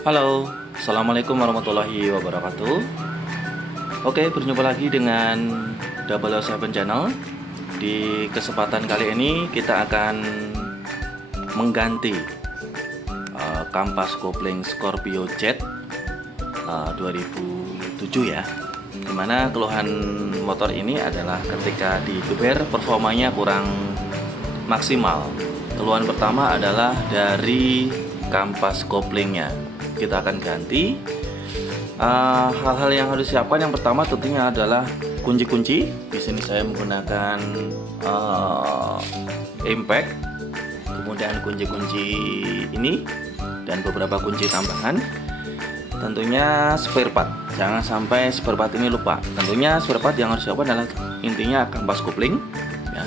Halo, Assalamualaikum warahmatullahi wabarakatuh. Oke, berjumpa lagi dengan 007 Channel. Di kesempatan kali ini kita akan mengganti kampas kopling Scorpio Jet 2007 ya. Dimana keluhan motor ini adalah ketika digeber performanya kurang maksimal. Keluhan pertama adalah dari kampas koplingnya. Kita akan ganti. Hal-hal yang harus disiapkan yang pertama tentunya adalah kunci-kunci. Di sini saya menggunakan impact, kemudian kunci-kunci ini dan beberapa kunci tambahan. Tentunya spare part. Jangan sampai spare part ini lupa. Tentunya spare part yang harus disiapkan adalah intinya kampas kopling. Ya.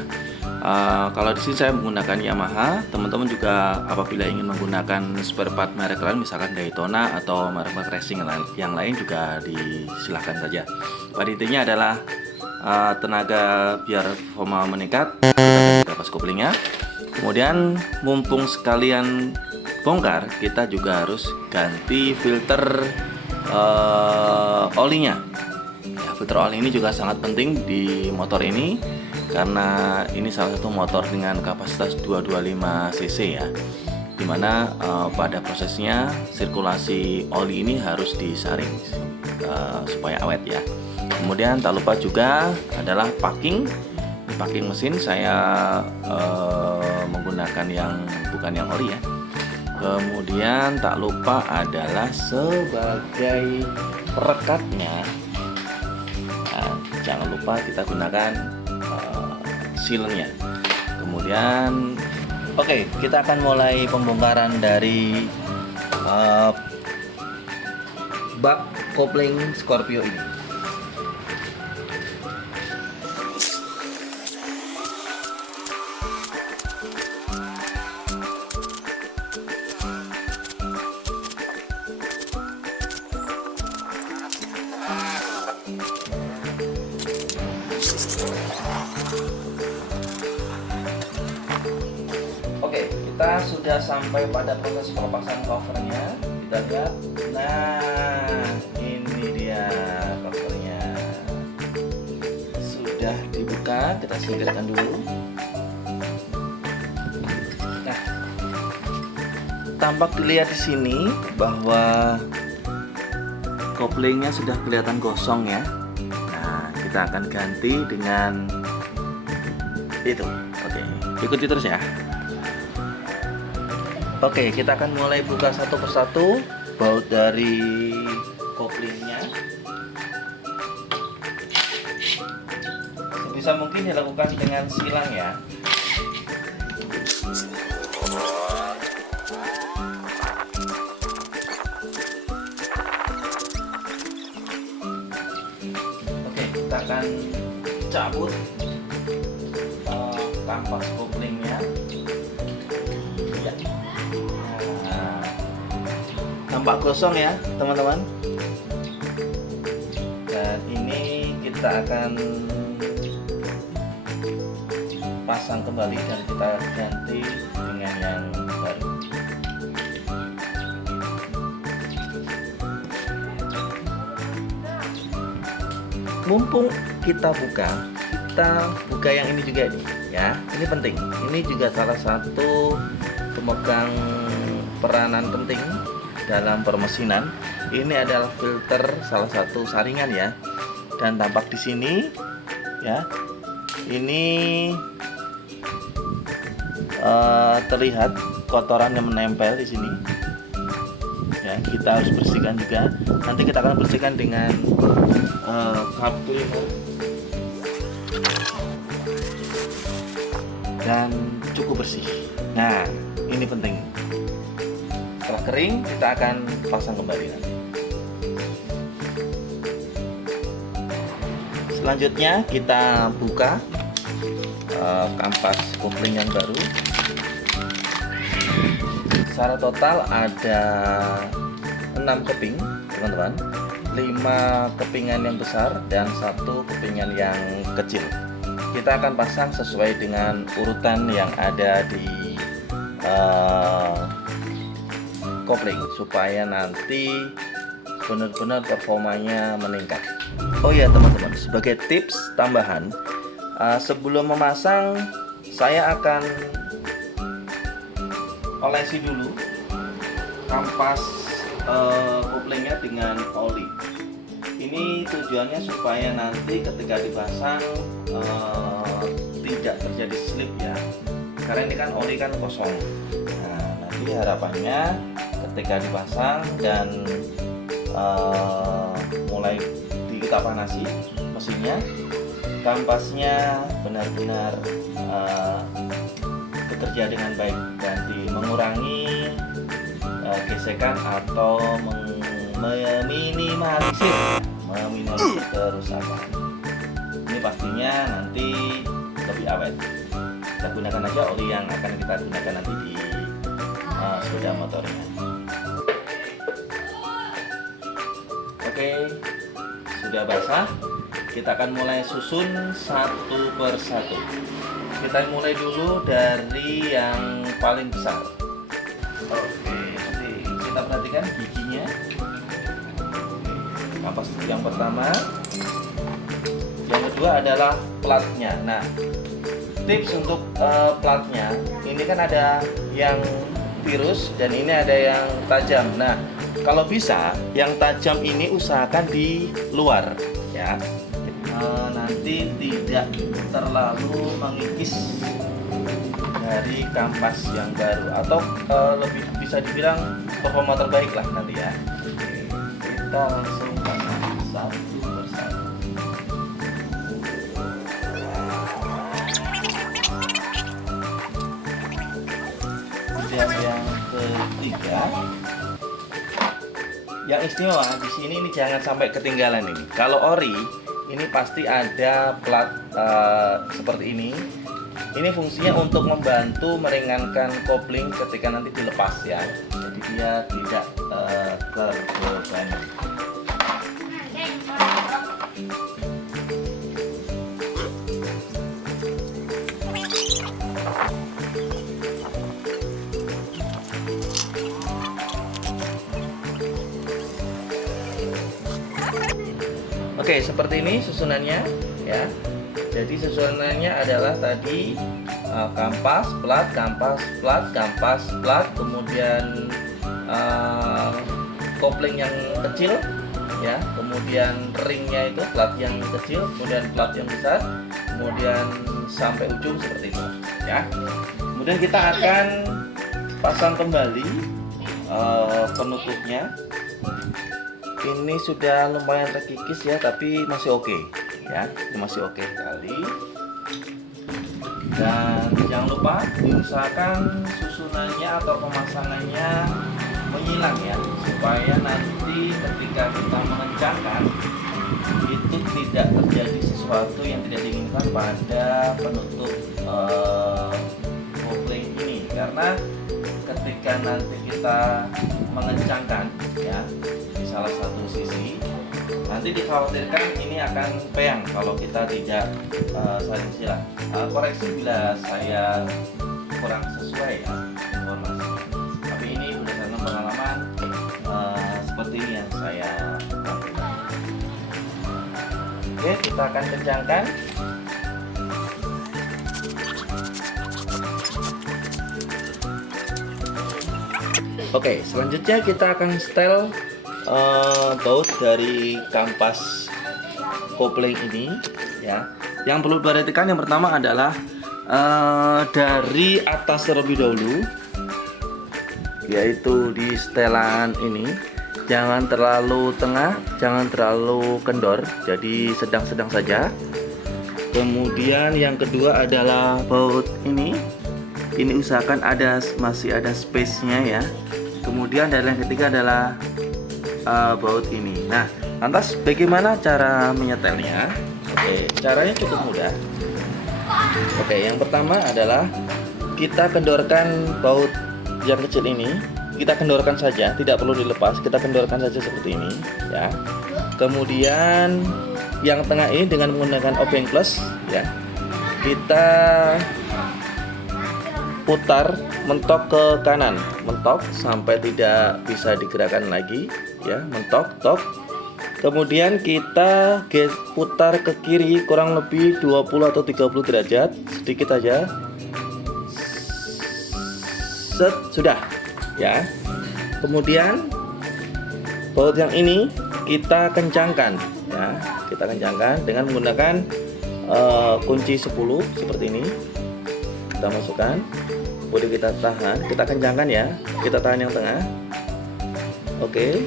Kalau di sini saya menggunakan Yamaha, teman-teman juga apabila ingin menggunakan spare part merek lain, misalkan Daytona atau merek racing yang lain juga disilahkan saja. Pada intinya adalah tenaga biar performa meningkat, kita ganti kampas koplingnya. Kemudian mumpung sekalian bongkar, kita juga harus ganti filter olinya. Ya, filter oli ini juga sangat penting di motor ini, karena ini salah satu motor dengan kapasitas 225 cc ya, dimana pada prosesnya sirkulasi oli ini harus disaring supaya awet ya. Kemudian tak lupa juga adalah packing mesin. Saya menggunakan yang bukan yang oli ya. Kemudian tak lupa adalah sebagai perekatnya, jangan lupa kita gunakan sealnya. Kemudian kita akan mulai pembongkaran dari bak kopling Scorpio ini. Kita sudah sampai pada proses pelepasan covernya. Kita lihat, nah ini dia covernya sudah dibuka. Kita singkirkan dulu. Nah, tampak dilihat di sini bahwa koplingnya sudah kelihatan gosong ya. Nah, kita akan ganti dengan itu. Ikuti terus ya. Kita akan mulai buka satu persatu baut dari koplingnya. Sebisa mungkin dilakukan dengan silang ya. Kita akan cabut kampas koplingnya. Tampak gosong ya teman-teman. Dan ini kita akan pasang kembali dan kita ganti dengan yang baru. Mumpung kita buka yang ini juga nih ya. Ini penting. Ini juga salah satu pemegang peranan penting dalam permesinan. Ini adalah filter salah satu saringan ya. Dan tampak di sini ya. Ini terlihat kotoran yang menempel di sini. Ya, kita harus bersihkan juga. Nanti kita akan bersihkan dengan carb cleaner. Dan cukup bersih. Nah, ini penting. Setelah kering, kita akan pasang kembali nanti. Selanjutnya kita buka kampas kopling yang baru. Secara total ada 6 keping teman-teman, 5 kepingan yang besar dan 1 kepingan yang kecil. Kita akan pasang sesuai dengan urutan yang ada di kopling supaya nanti benar-benar performanya meningkat. Oh ya teman-teman, sebagai tips tambahan, sebelum memasang saya akan olesi dulu kampas koplingnya dengan oli. Ini tujuannya supaya nanti ketika dipasang tidak terjadi slip ya, karena ini kan oli kan kosong. Nah, nanti harapannya ketika dipasang dan mulai kita panasi mesinnya, kampasnya benar-benar bekerja dengan baik dan mengurangi gesekan atau meminimalisir kerusakan. Ini pastinya nanti lebih awet. Kita gunakan aja oli yang akan kita gunakan nanti di sepeda motornya. Oke, sudah basah. Kita akan mulai susun satu persatu. Kita mulai dulu dari yang paling besar. Oke, nanti kita perhatikan giginya. Kampas yang pertama, yang kedua adalah platnya. Nah, tips untuk platnya, ini kan ada yang tirus dan ini ada yang tajam. Nah, kalau bisa yang tajam ini usahakan di luar ya, nanti tidak terlalu mengikis dari kampas yang baru, atau lebih bisa dibilang performa terbaik lah nanti ya. Kita langsung pasang satu persatu. Kemudian yang ketiga, yang istimewa di sini ini jangan sampai ketinggalan ini. Kalau ori ini pasti ada plat seperti ini. Ini fungsinya untuk membantu meringankan kopling ketika nanti dilepas ya. Jadi dia tidak terbebani. Oke, seperti ini susunannya ya. Jadi susunannya adalah tadi kampas, plat, kampas, plat, kampas, plat, kemudian kopling yang kecil ya, kemudian ringnya itu plat yang kecil, kemudian plat yang besar, kemudian sampai ujung seperti itu ya. Kemudian kita akan pasang kembali penutupnya. Ini sudah lumayan terkikis ya, tapi masih oke ya, masih oke sekali. Dan jangan lupa diusahakan susunannya atau pemasangannya menyilang ya, supaya nanti ketika kita mengencangkan itu tidak terjadi sesuatu yang tidak diinginkan pada penutup kopling ini. Karena ketika nanti kita mengencangkan ya di salah satu sisi, nanti dikhawatirkan ini akan peyang kalau kita tidak saling silang. Koreksi bila saya kurang sesuai ya informasinya, tapi ini berdasarkan pengalaman seperti ini yang saya lakukan. Oke, kita akan kencangkan. Oke, selanjutnya kita akan setel baut dari kampas kopling ini ya. Yang perlu diperhatikan yang pertama adalah dari atas terlebih dahulu, yaitu di setelan ini jangan terlalu tengah, jangan terlalu kendor, jadi sedang-sedang saja. Kemudian yang kedua adalah baut ini usahakan masih ada space-nya ya. Kemudian dan yang ketiga adalah baut ini. Nah, lantas bagaimana cara menyetelnya? Oke, caranya cukup mudah. Oke, yang pertama adalah kita kendorkan baut yang kecil ini. Kita kendorkan saja, tidak perlu dilepas. Kita kendorkan saja seperti ini, ya. Kemudian yang tengah ini dengan menggunakan obeng plus, ya. Kita putar, mentok ke kanan, mentok sampai tidak bisa digerakkan lagi ya, mentok, tok. Kemudian kita putar ke kiri kurang lebih 20 atau 30 derajat, sedikit aja. Set, sudah ya. Kemudian baut yang ini kita kencangkan ya, kita kencangkan dengan menggunakan kunci 10 seperti ini. Kita masukkan, kemudian kita tahan, kita kencangkan ya, kita tahan yang tengah. Oke.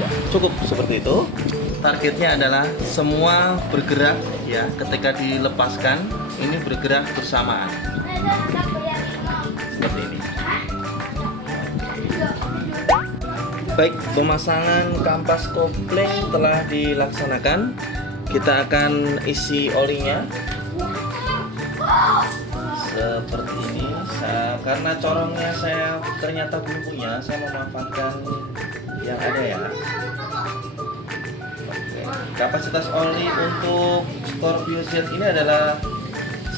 Ya, cukup seperti itu. Targetnya adalah semua bergerak ya, ketika dilepaskan ini bergerak bersamaan seperti ini. Baik, pemasangan kampas kopling telah dilaksanakan. Kita akan isi olinya seperti ini. Karena corongnya saya ternyata belum punya, saya memanfaatkan yang ada ya. Oke. Kapasitas oli untuk Scorpio Z ini adalah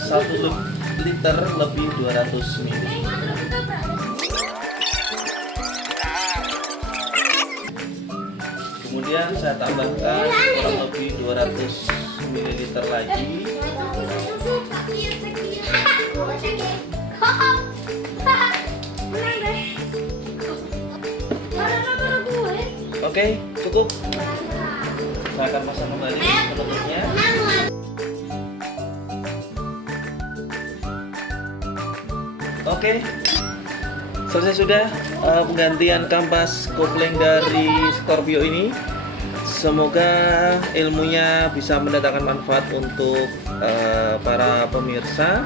1 liter lebih 200 ml. Kemudian saya tambahkan kurang lebih 200 ml lagi. Oke, cukup. Saya akan pasang kembali penutupnya. Oke, selesai sudah penggantian kampas kopling dari Scorpio ini. Semoga ilmunya bisa mendatangkan manfaat untuk para pemirsa.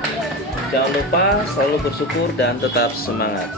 Jangan lupa selalu bersyukur dan tetap semangat.